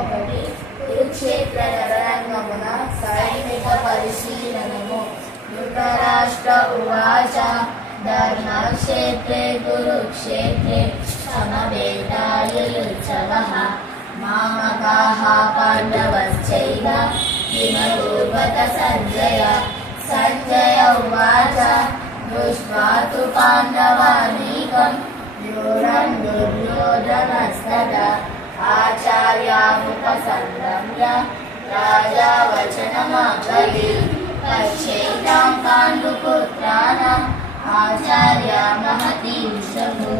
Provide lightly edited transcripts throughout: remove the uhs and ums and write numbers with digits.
ఒకటి కురుక్షేత్ర రణరంగమున సైనిక పరిశీలనము. ధృతరాష్ట్ర ఉవాచ ధర్మక్షేత్రే కురుక్షేత్రే సమవేతాయుయుత్సవః మామకాః పాండవశ్చైవ కిమకుర్వత సంజయ. సంజయ ఉవాచ దృష్ట్వా తు పాండవానీకం యూరం దుర్యోధనస్తదా ఆచార్యాముపసంగమ్య రాజా వచనమాబ్రవీత్. పశ్యైతాం పాండుపుత్రాణం ఆచార్య మహతీం శము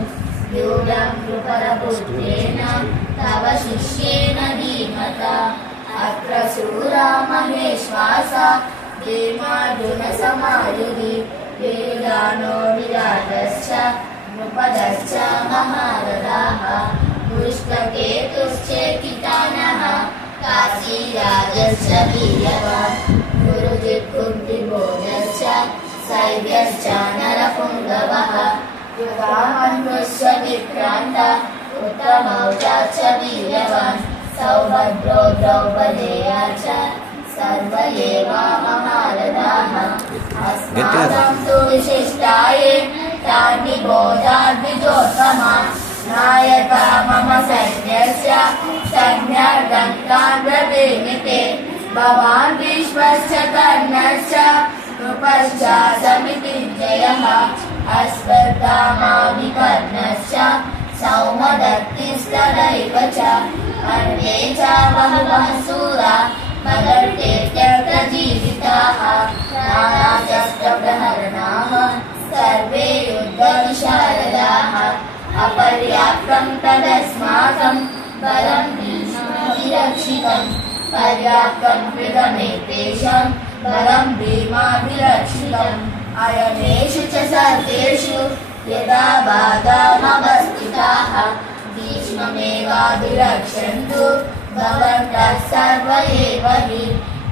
యూయం నృపరపుత్రేణ తవ శిష్యేన ధీమతా. అత్ర శూరా మహేశ్వాస భీమార్జున సమాయుధి వీర్యానో విరాటశ్చ నృపదశ్చ మహారథాః. పుష్పకేతుశ్చేకితానః కాశీరాజశ్చ వీర్యవాన్ గురుజిత్ కుంతిభోజశ్చ శైవ్యశ్చ నరపుంగవః. యుధామన్యుశ్చ విక్రాంత ఉత్తమౌజాశ్చ వీర్యవాన్ సౌభద్రో ద్రౌపదేయా చ సర్వ ఏవ మహారథాః. అస్మాకం తు విశిష్టాయే తాని బోధాద్విజోత్తమా నాయకా మమ సైన్యస్య సైన్యార్థం తాన్ బ్రవీమితే. భవాన్ భీష్మశ్చ కర్ణశ్చ నృపశ్చ సమితింజయః అశ్వత్థామా వికర్ణశ్చ సౌమదత్తిస్తథైవ చ. అన్యే చ బహవః శూరా మదర్తే త్యక్తజీవితాః నానాశస్త్రప్రహరణాః సర్వే యుద్ధవిశారదాః. అపర్యాప్తం తదస్మాకం బలం భీష్మాభిరక్షితం పర్యాప్తం కృతమేతేషాం బలం భీమాభిరక్షితం. అయనేషు చ సర్వేషు యదా బాధామవస్థితాః భీష్మమేవాభిరక్షन्तు భవంతః సర్వ ఏవ హి.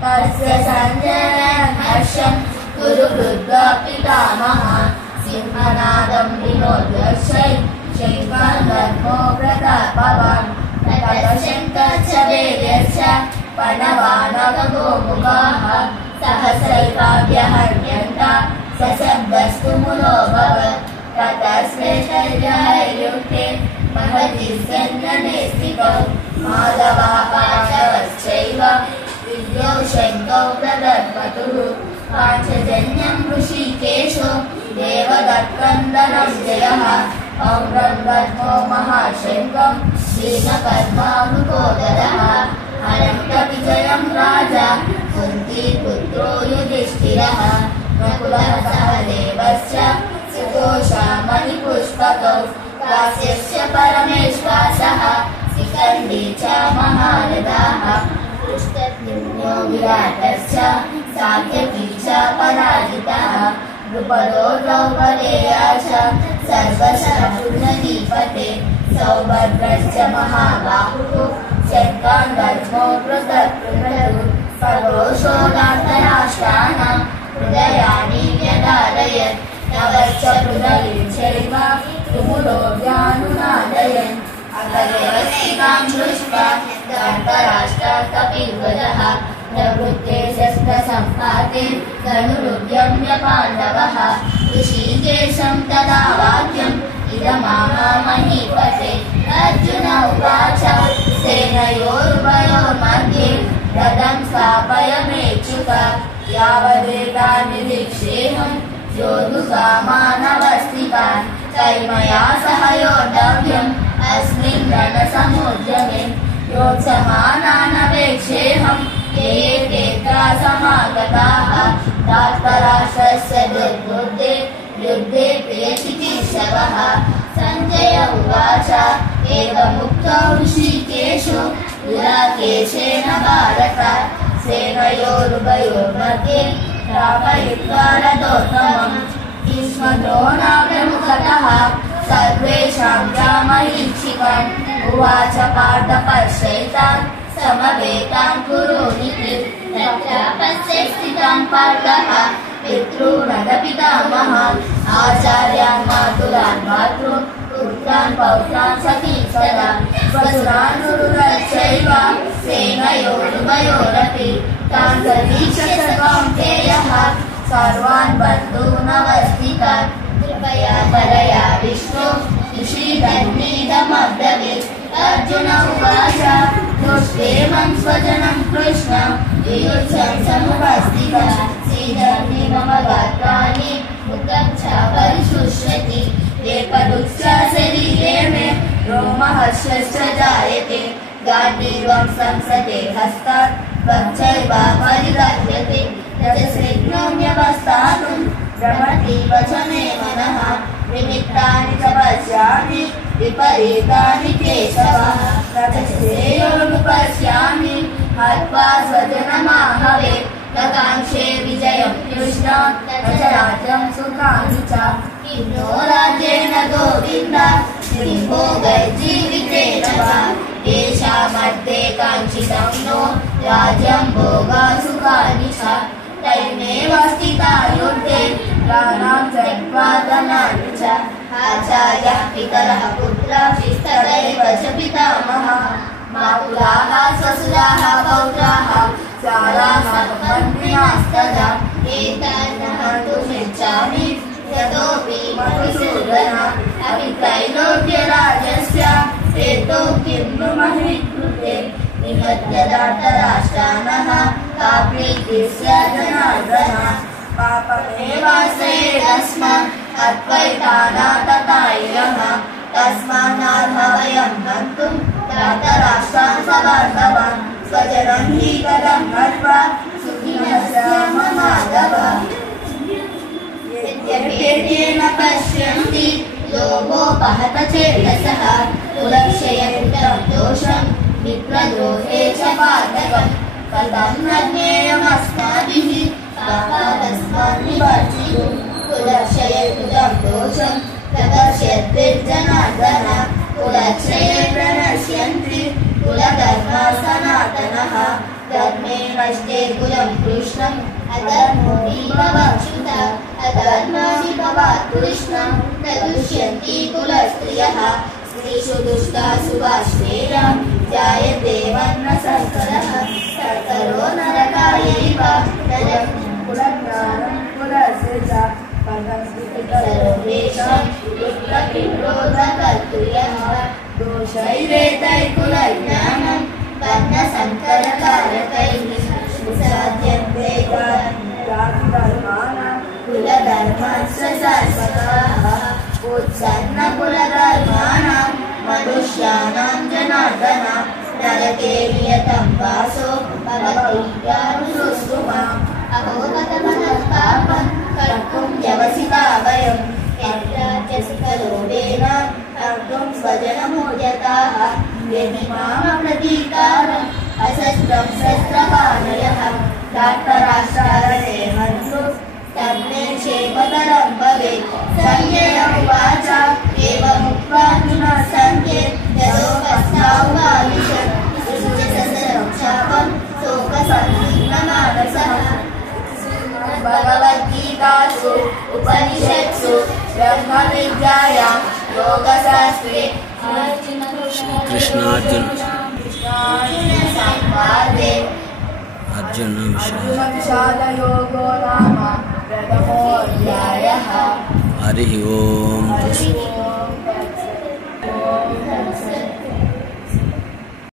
తస్య సంజయన్ హర్షం కురు వృద్ధా పితామహः సింహనాదం వినోద్యశ్చై శంఖం దద్మో ప్రతాపవాన్. తతశంకశ్చ వేద్యశ్చ పణవానకగోముఖాః సహస్రైకాభ్యహన్యంత సశబ్దస్తు మునోऽభవత్. తతశ్రేష్ఠైర్యుక్తే మహతి సైన్యనే స్థితౌ మాధవः పాండవశ్చైవ విద్యౌ శంకౌ ప్రదర్పతుః. పాంచజన్యం ఋషికేశో దేవదత్తం ధనంజయః ఔగ్రం దద్మో మహాశంఖం భీమకర్మామృకోదరः. అనంత విజయం రాజా కుంతీపుత్రో యుధిష్ఠిరः నకులः సహదేవశ్చ సుఘోషా మణిపుష్పకౌ కాశ్యశ్చ పరమేశ్వాసः శిఖండీ చ మహారథాః. పృష్టద్యుమ్నో విరాటశ్చ సాత్యకీ చ పరాజితः ద్రుపదో ద్రౌపదేయా చ సర్వశరపుర్ణదీపతే. సౌభద్రశ్చ మహాబాహుః శంఖాన్ దద్మో పృథక్పృథక్ సఘోషో ధార్తరాష్ట్రాణాం హృదయాని వ్యదారయత్. నవశ్చ పృథగీం చైవ తుములోऽవ్యానునాదయన్. అకలేవస్థితాం దృష్ట్వా ధార్తరాష్ట్రः కపిధ్వజः ప్రవృత్తే శస్త్రసంపాతే ధనురుద్యమ్య పాండవः. ఋషికేశం తదా వాక్యం ఇదమామహీపతే. అర్జున ఉవాచ సేనయోరుభయోర్मध्ये రథం స్థాపయమేచ్చుక యావదేతా నిరీక్షేహం యోధుకామానవస్థితాన్. తైమయా సహ యోద్ధవ్యం అస్మిన్ రణసముద్యమే యోత్సమానానవేక్షేహం ये तेऽत्र समागताः. ధార్తరాష్ట్రస్య దుర్బుద్ధే యుద్ధే ప్రియచికిత్సవः. సంజయ ఉవాచ ఏకముక్తో ఋషికేశో గుడాకేశేన భారత సేనయోరుభయోర్मध्ये ప్రాపయిత్వా రథోత్తమం. భీష్మద్రోణా ప్రముఖతः సర్వేషాం రామహీక్షికం. ఉవాచ పార్థ పశ్యైతాన్ సమవేతాన్ కురునితి. తత్ర పశ్య స్థితాన్ పార్థః పితॄనద పితామహాన్ ఆచార్యాన్ మాతులాన్ మాతృన్ పుత్రాన్ పౌత్రాన్ సతీం సదా స్వసురాన్ గురురశ్చైవ तयोरुभयोरपि तान् प्रतीक्ष्य स कौन्तेयः सर्वान् बन्धूनवस्थितान् कृपया परया विष्णु ऋषिदन्नीदमब्रवीत् अर्जुन उवाच दुष्टेमं स्वजनं कृष्णं युयुत्सं समुपस्थितः सीदन्ति मम गात्राणि मुखं च परिशुष्यति लेपदुश्च शरीरे मे रोमहर्षश्च जायते गाण्डीवं संसते हस्तात् वक्षैव परिदह्यते रजस्निग्धोऽन्यवस्थातुं भ्रमति वचने मनः निमित्तानि च पश्यामि विपरीतानि केशव रजसेयोनुपश्यामि हत्वा स्वजनमाहवे न काङ्क्षे विजयं कृष्ण न च राज्यं सुखानि च किं नो राज्येन गोविन्द सिंहोगैर्जीवितेन वा येषामर्थे काङ्क्षितं नो राज्यं भोगसुखानि च तैर्मेव स्थिता युद्धे प्राणां त्यक्त्वा धनानि च आचार्यः पितरः पुत्राः तथैव च पितामहः मातुलाः स्वसुराः पौत्राः शालाः बन्धिनस्तदा एतान् हन्तुमिच्छामि यतोऽपि मधुसूदन अपि त्रैलोक्यराज्यस्य हेतो किं नु महीकृते निहत्य धार्तराष्ट्राणः का प्रीतिस्य जनार्दन पापमेवाश्रयेदस्मान् अद्वैतानाततायः तस्मान्नार्ह वयं हन्तुं धार्तराष्ट्रान् सबान्धवान् स्वजनं हि कथं हत्वा सुखिनः स्याम माधव यद्यपेतेन पश्यन्ति लोभोपहत चेतसः कुलक्षयकृतं दोषं मित्रद्रोहे च पातकम् कथं न ज्ञेयमस्माभिः पापादस्मान् निवर्तितुं कुलक्षयकृतं दोषं प्रदर्श्यद्भिर्जनार्दन कुलक्षये प्रणश्यन्ति कुलधर्मा सनातनः धर्मे नष्टे कुलं कृष्णम् अधर्मो हि भवच्युत अधर्माणि भवात् कृष्णं न दुष्यन्ति कुलस्त्रियः स्त्रीषु दुष्टासु वाश्रेयं जायते वर्णसंकरः सर्करो नरकायैव कुलज्ञानं कुलस्य च सर्वेषां दुष्टपिण्डोदकर्तुयः दोषैरेतैकुलज्ञानं वर्णसंकरकारकैः साध्यन्ते कुलधर्माश्च शाश्वताः उत्सन्नकुलधर्माणां मनुष्याणां जनार्दन नरके नियतं वासो भवतीत्यानुसुष्टुमाम् अहो कथमनः पापं कर्तुं व्यवसिता वयं यद्राज्यसुखलोभेन कर्तुं स्वजनमोद्यताः यदि मामप्रतीकारम् अशस्त्रं शस्त्रपाणयः धार्तराष्ट्रारणे हन्तु तन्मे क्षेमतरं भवेत् संज्ञेय उवाच एवमुक्त्वा संज्ञे यदोपस्थावुपाविशत् सृज्यससरं शापं शोकसंकीर्णमानसः भगवद्गीतासु उपनिषत्सु ब्रह्मविद्यायां योगशास्त्रे कृष्णार्जुन संवादे अर्जुन विषादयोगो नाम प्रथमोऽध्यायः। हरिः ओम्।